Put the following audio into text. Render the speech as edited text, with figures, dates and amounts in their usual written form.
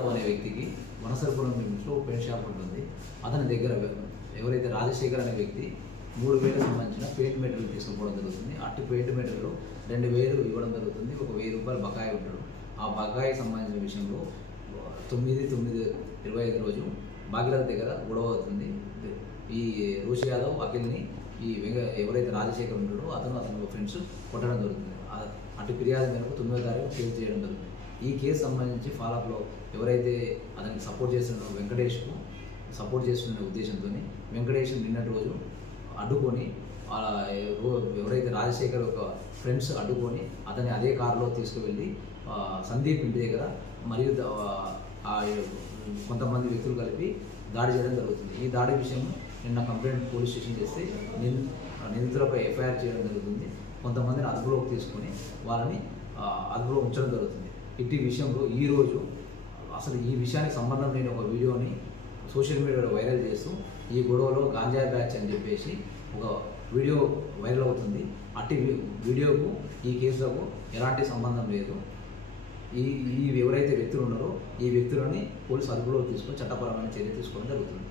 అనే వ్యక్తికి వనసరపురం లిమిట్స్లో పెయింట్ షాప్ ఉంటుంది. అతని దగ్గర ఎవరైతే రాజశేఖర్ అనే వ్యక్తి 3,000 సంబంధించిన పెయింట్ మెటీరియల్ తీసుకుపోవడం జరుగుతుంది. అట్టి పెయింట్ మెటీరియల్ 2,000 ఇవ్వడం జరుగుతుంది. ఒక 1,000 రూపాయలు బకాయి ఉంటాడు. ఆ బకాయి సంబంధించిన విషయంలో 9/9/25 రోజు భాగీరథ దగ్గర గొడవ అవుతుంది. ఈ రోషి యాదవ్ అఖిల్ని ఎవరైతే రాజశేఖర్ ఉంటాడో అతను ఫ్రెండ్స్ కొట్టడం జరుగుతుంది. అటు ఫిర్యాదు మేరకు 9వ తారీఖు కేసు చేయడం జరుగుతుంది. ఈ కేసు సంబంధించి ఫాలోఅప్లో ఎవరైతే అతనికి సపోర్ట్ చేస్తున్నారో వెంకటేష్కు సపోర్ట్ చేస్తున్న ఉద్దేశంతో వెంకటేష్ నిన్నటి రోజు అడ్డుకొని ఎవరైతే రాజశేఖర్ ఒక ఫ్రెండ్స్ అడ్డుకొని అతన్ని అదే కారులో తీసుకువెళ్ళి సందీప్ ఇంటి దగ్గర మరియు కొంతమంది వ్యక్తులు కలిపి దాడి చేయడం జరుగుతుంది. ఈ దాడి విషయం నిన్న కంప్లైంట్ పోలీస్ స్టేషన్ చేస్తే నిందితులపై ఎఫ్ఐఆర్ చేయడం జరుగుతుంది. కొంతమందిని అదుపులోకి తీసుకొని వాళ్ళని అదుపులో ఉంచడం జరుగుతుంది. ఇట్టి విషయంలో ఈరోజు అసలు ఈ విషయానికి సంబంధం లేని ఒక వీడియోని సోషల్ మీడియాలో వైరల్ చేస్తూ ఈ గొడవలో గాంజా బ్యాచ్ అని చెప్పేసి ఒక వీడియో వైరల్ అవుతుంది. అట్టి వీడియోకు ఈ కేసులకు ఎలాంటి సంబంధం లేదు. ఈ ఎవరైతే వ్యక్తులు ఉన్నారో ఈ వ్యక్తులని పోలీసు అదుపులోకి తీసుకొని చట్టపరమైన చర్య తీసుకోవడం జరుగుతుంది.